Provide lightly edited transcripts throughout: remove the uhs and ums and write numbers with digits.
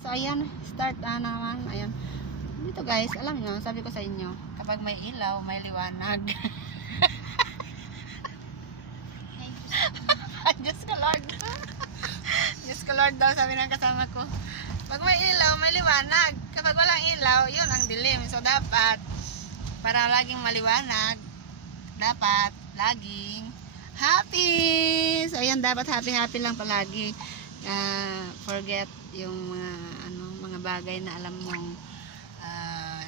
So ayan, start na naman. Ayan. Dito guys, alam nyo, sabi ko sa inyo, kapag may ilaw, may liwanag. Ay, Diyos ko Lord. Diyos ko Lord daw, sabi ng kasama ko. Pag may ilaw, may liwanag. Kapag walang ilaw, yun ang dilim. So dapat, para laging maliwanag, dapat laging happy. So ayan, dapat happy-happy lang palagi. Forget yung mga bagay na alam mong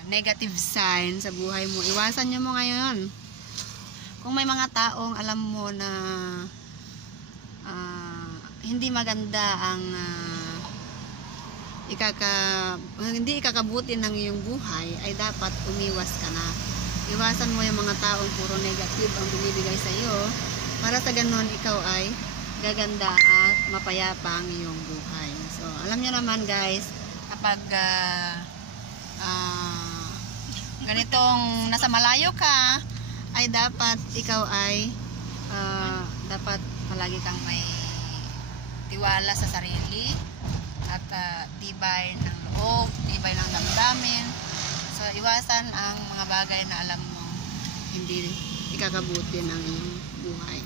negative sign sa buhay mo. Iwasan nyo mo ngayon. Kung may mga taong alam mo na hindi maganda ang hindi ikakabuti ng iyong buhay, ay dapat umiwas ka na. Iwasan mo yung mga taong puro negative ang binibigay sa iyo, para sa ganun ikaw ay gaganda at mapayapa ang iyong buhay. So, alam nyo naman guys, kapag ganitong nasa malayo ka, ay dapat ikaw ay dapat palagi kang may tiwala sa sarili at tibay ng loob, tibay ng damdamin. So, iwasan ang mga bagay na alam mo hindi ikakabuti ng iyong buhay.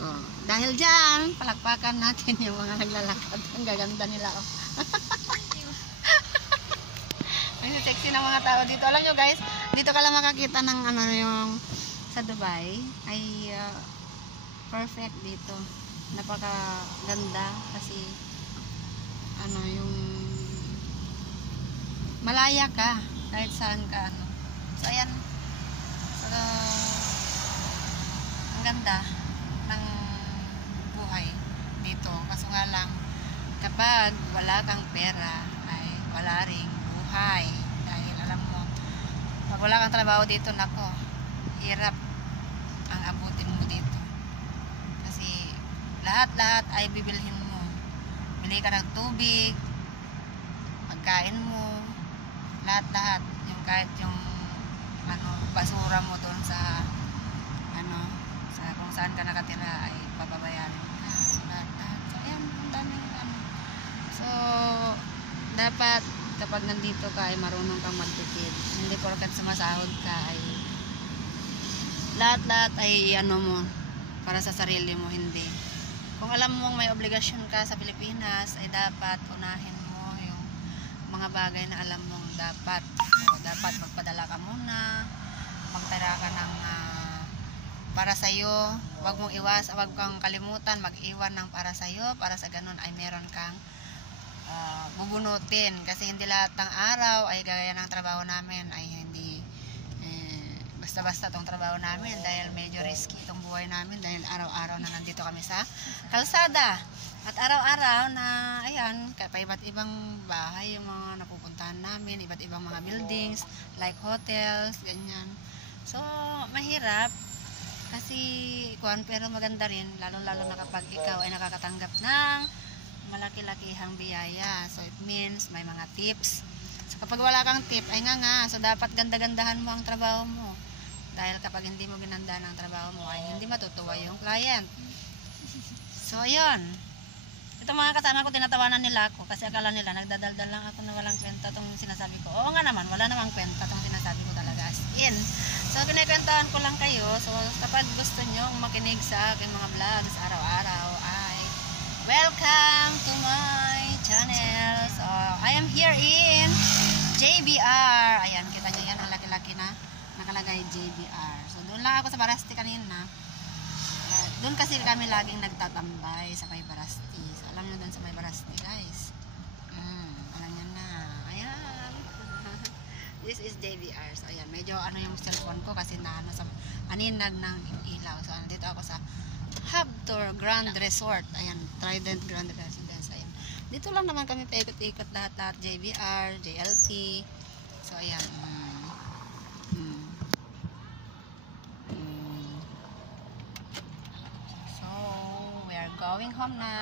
So, dahil dyan, palakpakan natin yung mga naglalakad. Ang gaganda nila. Oh. Ang sexy ng mga tao dito. Alam nyo guys, dito ka lang makakita ng yung sa Dubai. Ay perfect dito. Napakaganda kasi yung malaya ka kahit saan ka. So, ayan. So, ang ganda ng buhay dito. Kaso nga lang, kapag wala kang pera, ay wala ring buhay. Dahil alam mo, pag wala kang trabaho dito, nako, hirap ang abutin mo dito. Kasi lahat-lahat ay bibilhin mo. Bili ka ng tubig, pagkain mo, lahat-lahat. Yung kahit yung basura mo doon sa kung saan ka nakatira ay papabayaran ka. Lahat-lahat. So, ayan, ang daming So, dapat kapag nandito ka ay marunong kang magtipid. Hindi porkat sumasahod ka ay lahat-lahat ay mo para sa sarili mo, hindi. Kung alam mong may obligasyon ka sa Pilipinas, ay dapat unahin mo yung mga bagay na alam mong dapat. So, dapat magpadala ka muna, magtara ka ng para sa'yo, wag kang kalimutan mag-iwan ng para sa'yo, para sa ganun ay meron kang bubunutin. Kasi hindi lahat ng araw ay gaya ng trabaho namin ay hindi basta-basta tong trabaho namin, dahil medyo risky itong buhay namin, dahil araw-araw na nandito kami sa kalsada. At araw-araw na, ayan, pa iba't ibang bahay yung mga napupuntahan namin, iba't ibang mga buildings, like hotels, ganyan. So, mahirap. Kasi, pero maganda rin, lalo-lalo na kapag ikaw ay nakakatanggap ng malaki-lakihang biyaya. So, it means may mga tips. So, kapag wala kang tip, ay nga. So, dapat ganda-gandahan mo ang trabaho mo. Dahil kapag hindi mo ginanda ng trabaho mo, ay hindi matutuwa yung client. So, ayun. Itong mga kasama ko, tinatawanan nila ako kasi akala nila nagdadaldal lang ako na walang kwenta itong sinasabi ko. Oo nga naman, wala namang kwenta itong sinasabi ko talaga, as in. So, kinikwentahan ko lang kayo. So, kapag gusto nyo makinig sa aking mga vlogs araw-araw, ay welcome to my channel. So, I am here in JBR. Ayan, kita nyo yan, ang laki-laki na nakalagay JBR. So, doon lang ako sa Barasti kanina. Doon kasi kami laging nagtatambay sa May Barasti. So, alam nyo doon sa May Barasti, guys. Alam nyo na. Ayan. This is JBR. So, ayan. Medyo yung cellphone ko kasi aninag ng ilaw. So, dito ako sa Habtoor Grand Resort. Ayan. Trident Grand Residence. Ayan. Dito lang naman kami paikot-ikot lahat-lahat. JBR, JLT. So, ayan. So, we are going home na.